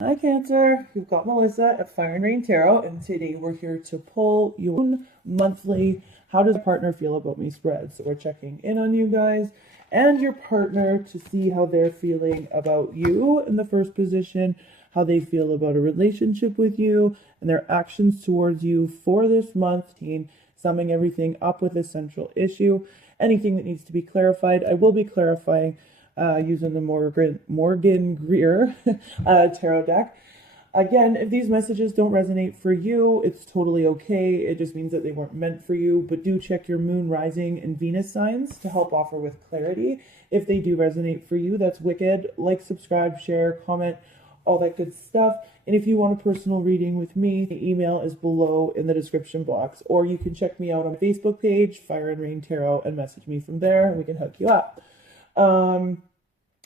Hi Cancer, you've got Melissa at Fire and Rain Tarot, and today we're here to pull your monthly How Does a Partner Feel About Me spread. So we're checking in on you guys and your partner to see how they're feeling about you in the first position, how they feel about a relationship with you, and their actions towards you for this month, summing everything up with a central issue. Anything that needs to be clarified, I will be clarifying using the Morgan Greer tarot deck. Again, if these messages don't resonate for you, it's totally okay. It just means that they weren't meant for you. But do check your moon, rising, and Venus signs to help offer with clarity. If they do resonate for you, that's wicked. Like, subscribe, share, comment, all that good stuff. And if you want a personal reading with me, the email is below in the description box. Or you can check me out on my Facebook page, Fire and Rain Tarot, and message me from there, and we can hook you up.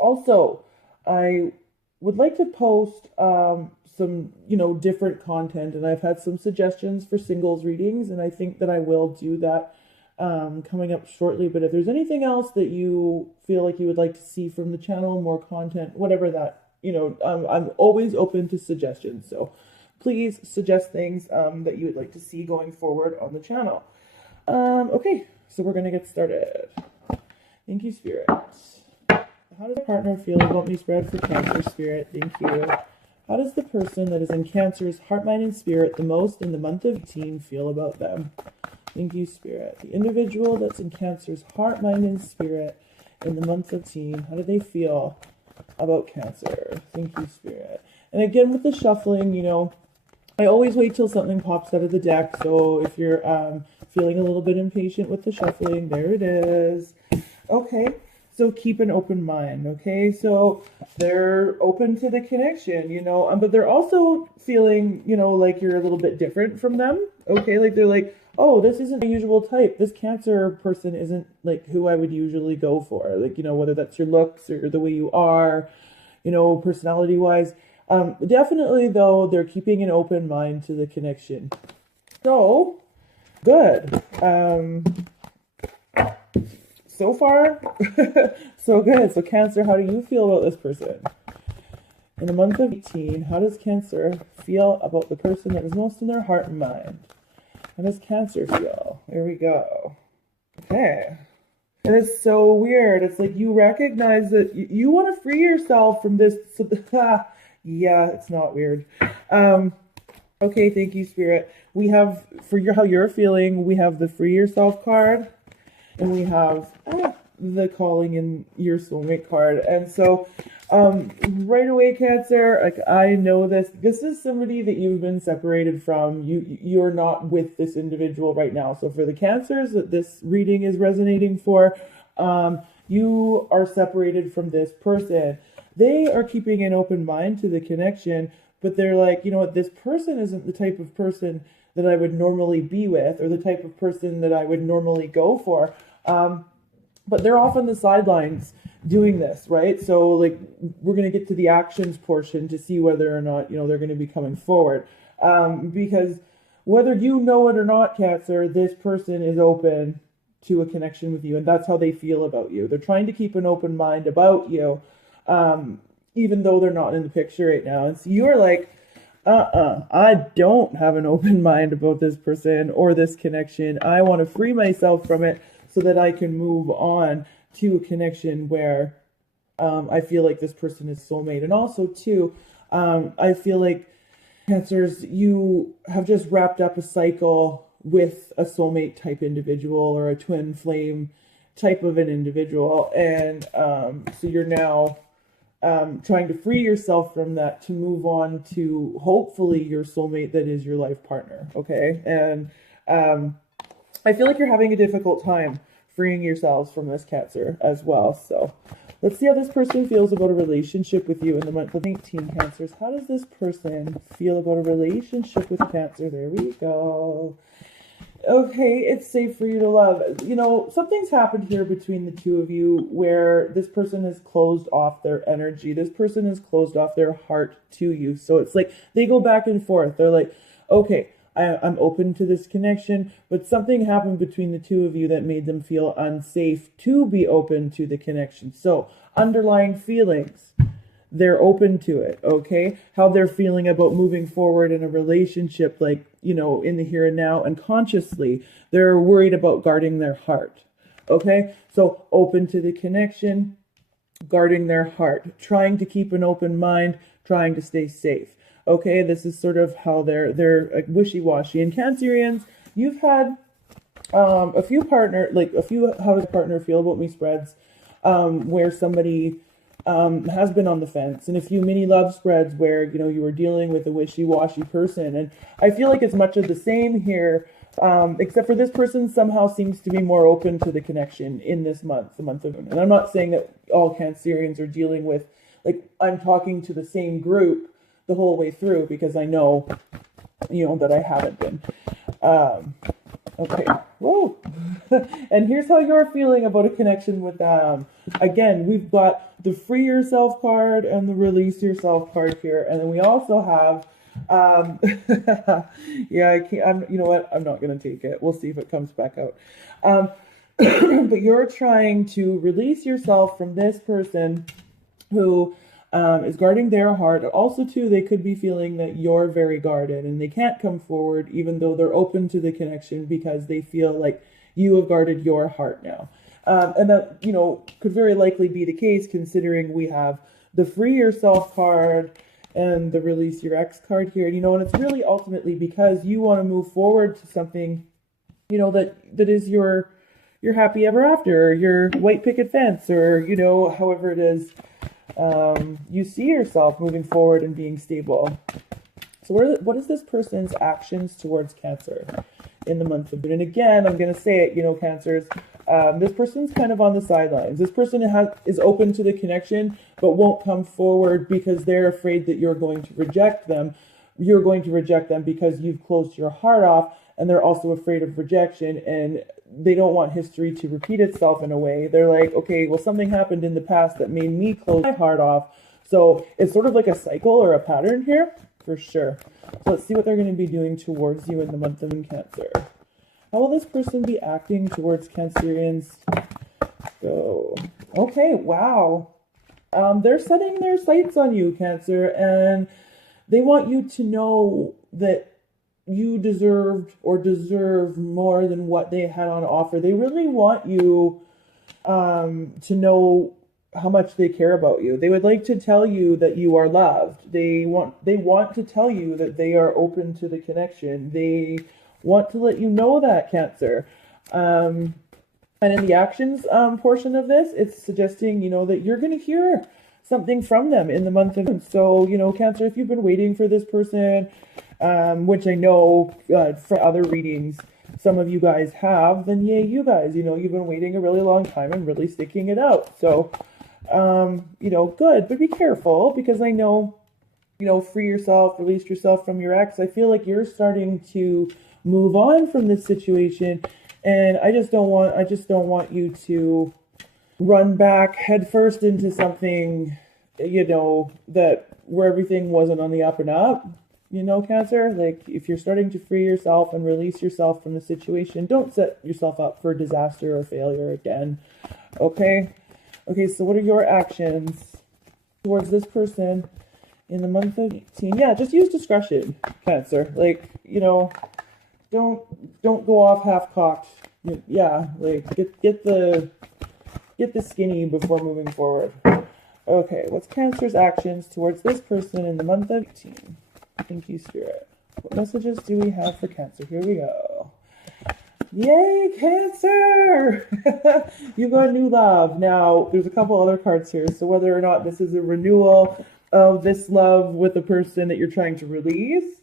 Also, I would like to post some, different content, and I've had some suggestions for singles readings, and I think that I will do that coming up shortly. But if there's anything else that you feel like you would like to see from the channel, more content, whatever that, I'm always open to suggestions. So please suggest things that you would like to see going forward on the channel. Okay, so we're going to get started. Thank you, Spirit. How does a partner feel about me spread for Cancer, Spirit? Thank you. How does the person that is in Cancer's heart, mind, and spirit the most in the month of 18 feel about them? Thank you, Spirit. The individual that's in Cancer's heart, mind, and spirit in the month of 18, how do they feel about Cancer? Thank you, Spirit. And again, with the shuffling, I always wait till something pops out of the deck. So if you're feeling a little bit impatient with the shuffling, there it is. Okay. So keep an open mind, okay? So they're open to the connection, but they're also feeling, like you're a little bit different from them, okay? Like they're like, oh, this isn't my usual type. This Cancer person isn't like who I would usually go for. Like, whether that's your looks or the way you are, personality-wise. Definitely, though, they're keeping an open mind to the connection. So, good. So far, so good. So Cancer, how do you feel about this person? In the month of 18, how does Cancer feel about the person that is most in their heart and mind? How does Cancer feel? There we go. Okay. And it's so weird. It's like you recognize that you want to free yourself from this. Yeah, it's not weird. Okay, thank you, Spirit. We have, for how you're feeling, we have the Free Yourself card. And we have the Calling in Your Soulmate card. And so right away, Cancer, like I know this is somebody that you've been separated from. You're not with this individual right now. So for the Cancers that this reading is resonating for, you are separated from this person. They are keeping an open mind to the connection, but they're like, you know what, this person isn't the type of person that I would normally be with, or the type of person that I would normally go for. But they're off on the sidelines doing this, right? So like we're going to get to the actions portion to see whether or not, they're going to be coming forward. Because whether you know it or not, Cancer, this person is open to a connection with you, and that's how they feel about you. They're trying to keep an open mind about you, even though they're not in the picture right now. And so you're like, I don't have an open mind about this person or this connection. I want to free myself from it so that I can move on to a connection where I feel like this person is soulmate. And also, too, I feel like Cancers, you have just wrapped up a cycle with a soulmate type individual or a twin flame type of an individual. And so you're now trying to free yourself from that to move on to hopefully your soulmate that is your life partner, okay? And I feel like you're having a difficult time freeing yourselves from this Cancer as well. So let's see how this person feels about a relationship with you in the month of 18, Cancers. How does this person feel about a relationship with Cancer? There we go. Okay, it's safe for you to love. Something's happened here between the two of you where this person has closed off their energy. This person has closed off their heart to you. So it's like they go back and forth. They're like, okay, I'm open to this connection, but something happened between the two of you that made them feel unsafe to be open to the connection. So underlying feelings they're open to it, okay? How they're feeling about moving forward in a relationship, like, in the here and now, and consciously, they're worried about guarding their heart, okay? So open to the connection, guarding their heart, trying to keep an open mind, trying to stay safe, okay? This is sort of how they're like wishy-washy. And Cancerians, you've had how does a partner feel about me spreads, where somebody has been on the fence, and a few mini love spreads where you were dealing with a wishy-washy person. And I feel like it's much of the same here, except for this person somehow seems to be more open to the connection in this month, the month of June. And I'm not saying that all Cancerians are dealing with, like, I'm talking to the same group the whole way through, because I know that I haven't been. Okay. Whoa. And here's how you're feeling about a connection with them. Again, we've got the free yourself card and the release yourself card here. And then we also have, yeah, I can't, you know what? I'm not going to take it. We'll see if it comes back out. But you're trying to release yourself from this person who is guarding their heart. Also, too, they could be feeling that you're very guarded and they can't come forward, even though they're open to the connection, because they feel like you have guarded your heart now. And that, could very likely be the case, considering we have the free yourself card and the release your ex card here. And it's really ultimately because you want to move forward to something, that is your happy ever after, or your white picket fence, or, however it is you see yourself moving forward and being stable. So what is this person's actions towards Cancer in the month of June? And again, I'm going to say it, Cancers, this person's kind of on the sidelines. This person is open to the connection, but won't come forward because they're afraid that you're going to reject them. You're going to reject them because you've closed your heart off, and they're also afraid of rejection, and they don't want history to repeat itself in a way. They're like, okay, well, something happened in the past that made me close my heart off. So it's sort of like a cycle or a pattern here, for sure. So let's see what they're going to be doing towards you in the month of Cancer. How will this person be acting towards Cancerians? Go. Okay, wow. They're setting their sights on you, Cancer, and they want you to know that you deserve more than what they had on offer. They really want you to know how much they care about you. They would like to tell you that you are loved. They want to tell you that they are open to the connection. They want to let you know that, Cancer. And in the actions portion of this, it's suggesting, that you're going to hear something from them in the month of June. So, Cancer, if you've been waiting for this person, which I know for other readings, some of you guys have, then yay, you guys, you've been waiting a really long time and really sticking it out. So, good, but be careful, because I know, free yourself, release yourself from your ex. I feel like you're starting to move on from this situation, and I just don't want you to run back headfirst into something, that where everything wasn't on the up and up. Cancer, like, if you're starting to free yourself and release yourself from the situation, don't set yourself up for disaster or failure again. Okay, so what are your actions towards this person in the month of 18? Yeah, just use discretion, Cancer. Like, don't go off half-cocked. Yeah, like, get the skinny before moving forward. Okay, what's Cancer's actions towards this person in the month of 18? Thank you, Spirit. What messages do we have for Cancer? Here we go. Yay, Cancer! You got new love. Now, there's a couple other cards here, so whether or not this is a renewal of this love with the person that you're trying to release,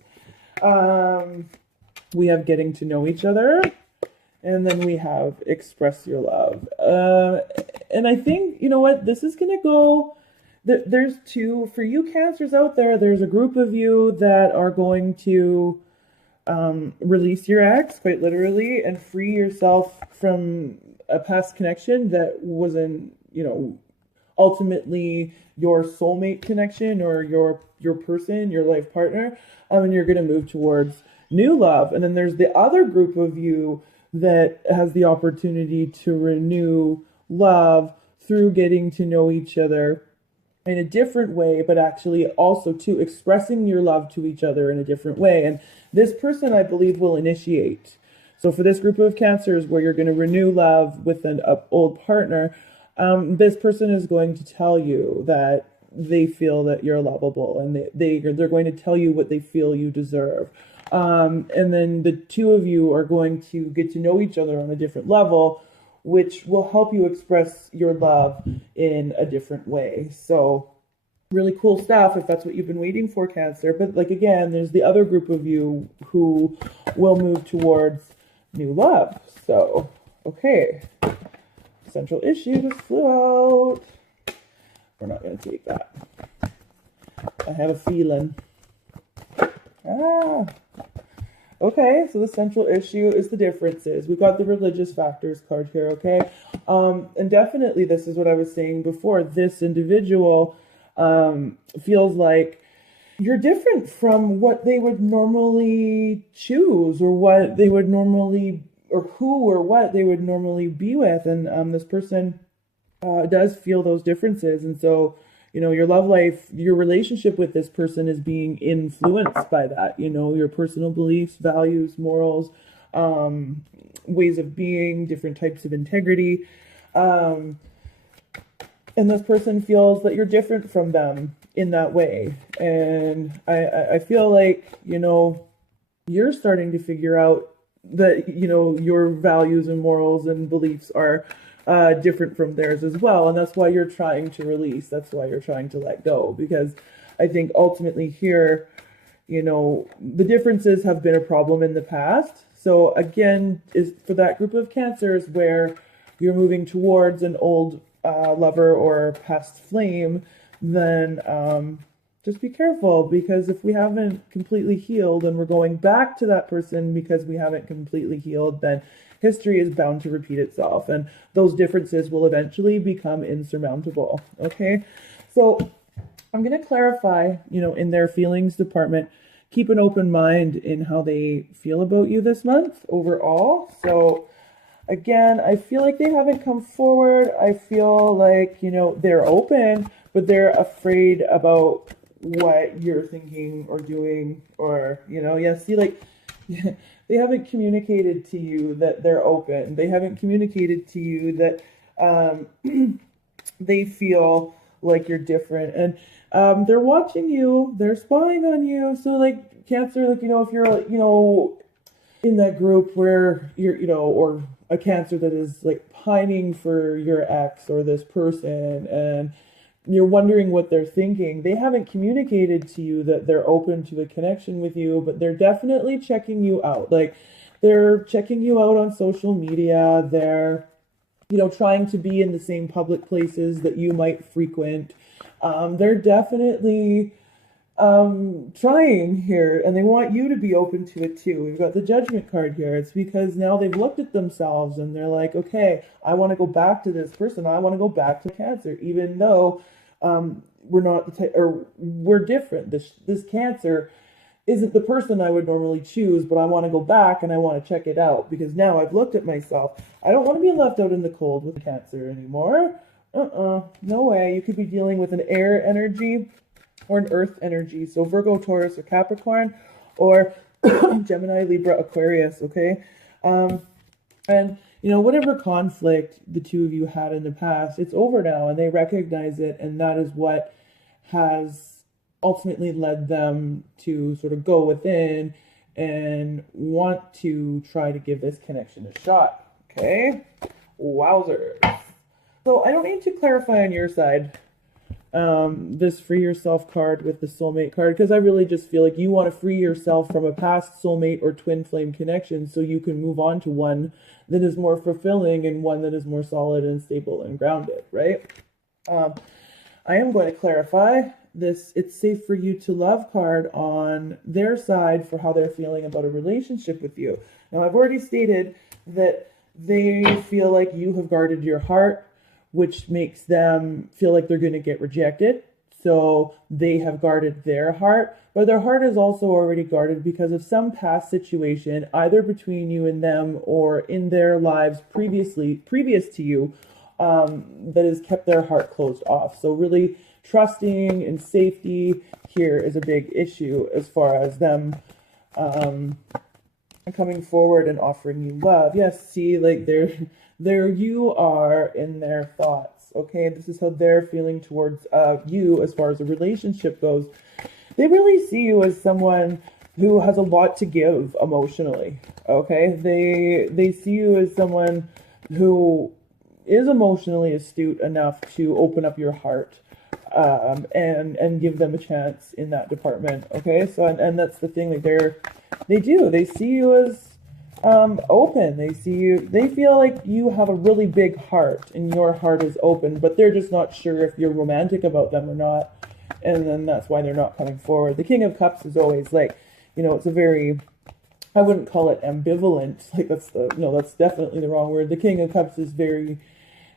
we have getting to know each other, and then we have express your love. And I think, this is going to go... There's two, for you Cancers out there, there's a group of you that are going to release your ex, quite literally, and free yourself from a past connection that wasn't, ultimately your soulmate connection or your person, your life partner, and you're going to move towards new love. And then there's the other group of you that has the opportunity to renew love through getting to know each other in a different way, but actually also too expressing your love to each other in a different way. And this person, I believe, will initiate. So for this group of Cancers where you're going to renew love with an old partner, this person is going to tell you that they feel that you're lovable, and they're going to tell you what they feel you deserve. And then the two of you are going to get to know each other on a different level, which will help you express your love in a different way. So really cool stuff if that's what you've been waiting for, Cancer. But like, again, there's the other group of you who will move towards new love. So, okay. Central issue just flew out. We're not going to take that. I have a feeling. Okay, so the central issue is the differences. We've got the religious factors card here, okay? And definitely this is what I was saying before. This individual feels like you're different from what they would normally choose, or what they would normally, or who or what they would normally be with. And this person does feel those differences. And so, you know, your love life, your relationship with this person is being influenced by that, you know, your personal beliefs, values, morals, ways of being, different types of integrity. And this person feels that you're different from them in that way. And I feel like, you know, you're starting to figure out that, you know, your values and morals and beliefs are different from theirs as well. And that's why you're trying to release. That's why you're trying to let go. Because I think ultimately here, you know, the differences have been a problem in the past. So again, is for that group of Cancers where you're moving towards an old lover or past flame, then just be careful, because if we haven't completely healed and we're going back to that person because we haven't completely healed, then history is bound to repeat itself, and those differences will eventually become insurmountable. Okay, so I'm going to clarify, you know, in their feelings department, keep an open mind in how they feel about you this month overall. So again, I feel like they haven't come forward. I feel like, you know, they're open, but they're afraid about what you're thinking or doing, or, you know, yeah, see, like, they haven't communicated to you that they're open. They haven't communicated to you that they feel like you're different. And they're watching you. They're spying on you. So, like, Cancer, like, you know, if you're, like, you know, in that group where you're, you know, or a Cancer that is, like, pining for your ex or this person, and you're wondering what they're thinking, they haven't communicated to you that they're open to a connection with you, but they're definitely checking you out. Like, they're checking you out on social media. They're, you know, trying to be in the same public places that you might frequent. They're definitely trying here, and they want you to be open to it too. We've got the Judgment card here. It's because now they've looked at themselves and they're like, okay, I want to go back to this person. I want to go back to Cancer, even though we're not the type, or we're different. This Cancer isn't the person I would normally choose, but I want to go back and I want to check it out, because now I've looked at myself. I don't want to be left out in the cold with Cancer anymore. No way. You could be dealing with an air energy or an earth energy. So Virgo, Taurus, or Capricorn, or Gemini, Libra, Aquarius, okay? And, you know, whatever conflict the two of you had in the past, it's over now, and they recognize it, and that is what has ultimately led them to sort of go within and want to try to give this connection a shot, okay? Wowzers. So I don't need to clarify on your side this free yourself card with the soulmate card, because I really just feel like you want to free yourself from a past soulmate or twin flame connection so you can move on to one that is more fulfilling and one that is more solid and stable and grounded, right? I am going to clarify this "it's safe for you to love" card on their side for how they're feeling about a relationship with you. Now, I've already stated that they feel like you have guarded your heart, which makes them feel like they're going to get rejected. So they have guarded their heart, but their heart is also already guarded because of some past situation, either between you and them or in their lives previous to you, that has kept their heart closed off. So really trusting and safety here is a big issue as far as them coming forward and offering you love. Yes, see, like there you are in their thoughts. Okay, this is how they're feeling towards you as far as a relationship goes. They really see you as someone who has a lot to give emotionally. Okay, they see you as someone who is emotionally astute enough to open up your heart and give them a chance in that department. Okay, so and that's the thing, like they see you as open. They feel like you have a really big heart and your heart is open, but they're just not sure if you're romantic about them or not, and then that's why they're not coming forward. The King of Cups is always like, it's a very, I wouldn't call it ambivalent, like that's definitely the wrong word. The King of Cups is very,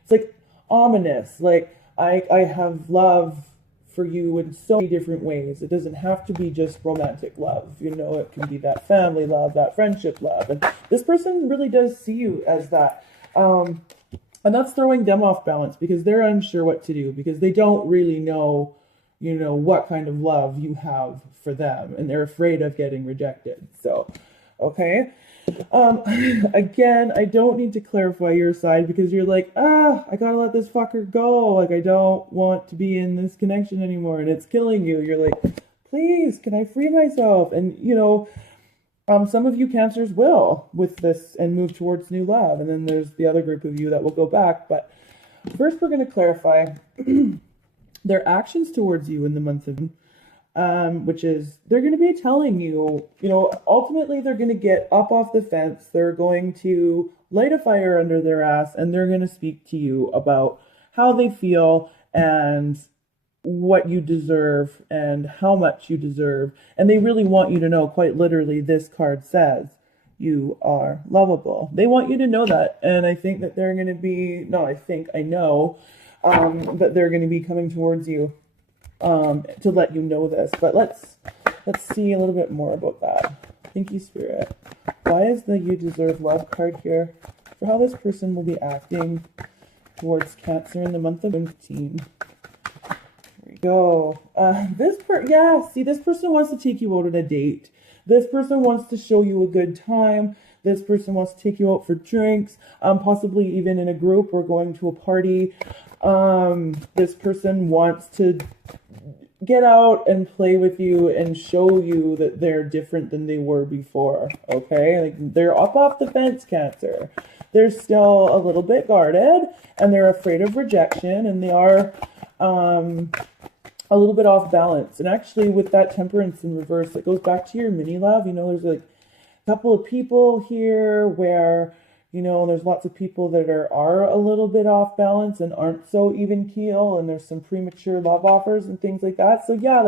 it's like ominous, like I have love for you in so many different ways. It doesn't have to be just romantic love. It can be that family love, that friendship love. And this person really does see you as that. And that's throwing them off balance because they're unsure what to do because they don't really know, what kind of love you have for them. And they're afraid of getting rejected. So, okay. Again, I don't need to clarify your side because you're like, I gotta let this fucker go. Like, I don't want to be in this connection anymore and it's killing you. You're like, please, can I free myself? And, some of you Cancers will with this and move towards new love. And then there's the other group of you that will go back. But first, we're going to clarify their actions towards you in the month of which is they're going to be telling you, ultimately they're going to get up off the fence. They're going to light a fire under their ass and they're going to speak to you about how they feel and what you deserve and how much you deserve. And they really want you to know, quite literally, this card says you are lovable. They want you to know that. And I think that they're going to be, I know that they're going to be coming towards you to let you know this. But let's see a little bit more about that. Thank you, Spirit. Why is the you deserve love card here for how this person will be acting towards Cancer in the month of 15? Here we go. This person wants to take you out on a date. This person wants to show you a good time. This person wants to take you out for drinks, possibly even in a group or going to a party. This person wants to get out and play with you and show you that they're different than they were before. Okay, like they're up off the fence, Cancer. They're still a little bit guarded and they're afraid of rejection and they are a little bit off balance. And actually with that Temperance in reverse, it goes back to your mini love. There's like a couple of people here where there's lots of people that are a little bit off balance and aren't so even keel, and there's some premature love offers and things like that. So yeah,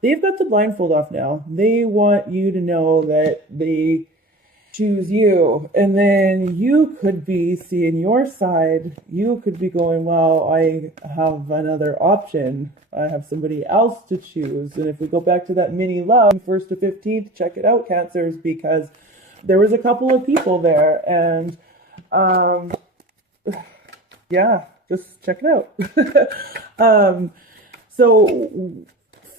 they've got the blindfold off now. They want you to know that they choose you, and then you could be seeing your side. You could be going, well, I have another option. I have somebody else to choose. And if we go back to that mini love, 1st to 15th, check it out, Cancers, because there was a couple of people there, and yeah, just check it out. So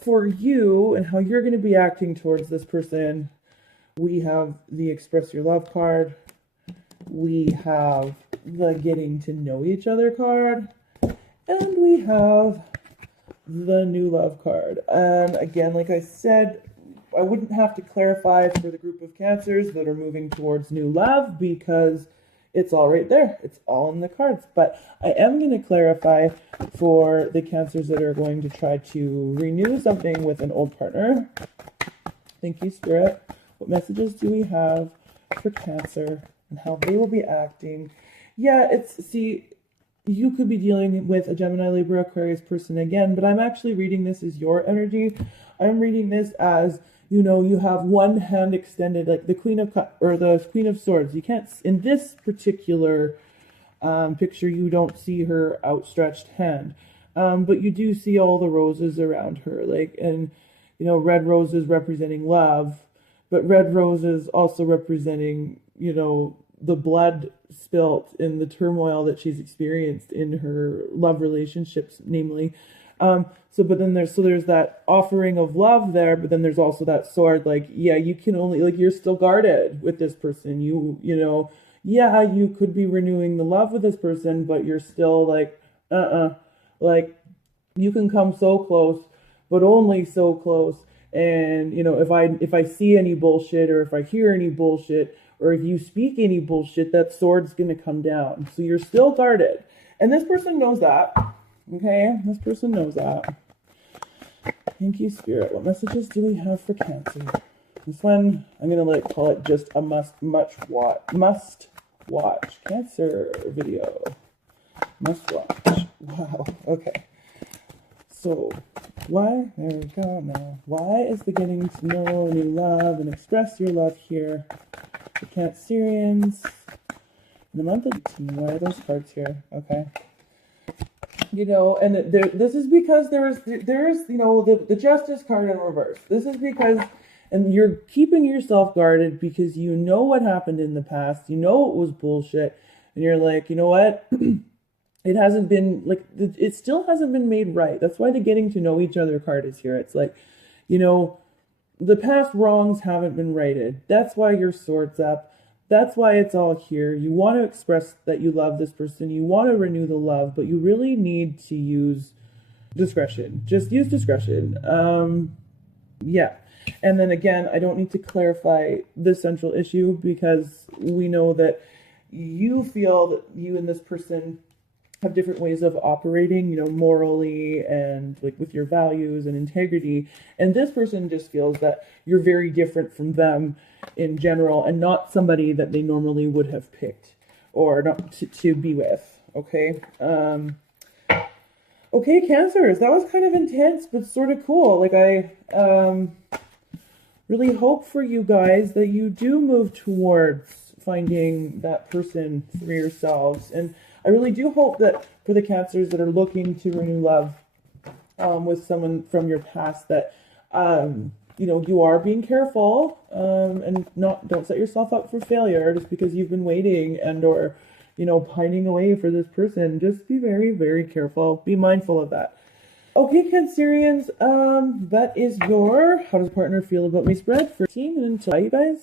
for you and how you're going to be acting towards this person, we have the Express Your Love card. We have the Getting to Know Each Other card. And we have the New Love card. Again, like I said, I wouldn't have to clarify for the group of Cancers that are moving towards new love because it's all right there. It's all in the cards. But I am going to clarify for the Cancers that are going to try to renew something with an old partner. Thank you, Spirit. What messages do we have for Cancer and how they will be acting? Yeah, you could be dealing with a Gemini, Libra, Aquarius person again, but I'm actually reading this as your energy. I'm reading this as, you have one hand extended, like the Queen of Cups or the Queen of Swords. You can't, in this particular picture, you don't see her outstretched hand, but you do see all the roses around her, and red roses representing love, but red roses also representing, the blood spilt in the turmoil that she's experienced in her love relationships, namely But then there's that offering of love there, but then there's also that sword, like, yeah, you can only, like, you're still guarded with this person. You know, yeah, you could be renewing the love with this person, but you're still like, like, you can come so close, but only so close. And, you know, if I see any bullshit, or if I hear any bullshit, or if you speak any bullshit, that sword's gonna come down. So you're still guarded. And this person knows that. Okay? This person knows that. Thank you, Spirit. What messages do we have for Cancer? This one, I'm gonna call it just a must watch Cancer video. Must watch. Wow. Okay. So, there we go now. Why is the getting to know new love and express your love here? The Cancerians. In the month of 18, why are those cards here? Okay. You know, and this is because there's you know, the Justice card in reverse. This is because, and you're keeping yourself guarded because you know what happened in the past. You know it was bullshit. And you're like, you know what? It hasn't been, like, it still hasn't been made right. That's why the getting to know each other card is here. It's like, you know, the past wrongs haven't been righted. That's why your sword's up. That's why it's all here. You want to express that you love this person. You want to renew the love, but you really need to use discretion. Just use discretion. Yeah. And then again, I don't need to clarify the central issue, because we know that you feel that you and this person have different ways of operating, you know, morally and like with your values and integrity. And this person just feels that you're very different from them in general, and not somebody that they normally would have picked or not to be with. Okay. Okay, Cancers, that was kind of intense, but sort of cool. Like, I really hope for you guys that you do move towards finding that person for yourselves. And I really do hope that for the Cancers that are looking to renew love with someone from your past, that you know, you are being careful, and don't set yourself up for failure just because you've been waiting and or, you know, pining away for this person. Just be very, very careful. Be mindful of that. Okay, Cancerians, that is your How Does a Partner Feel About Me spread for 18. And until, bye, you guys.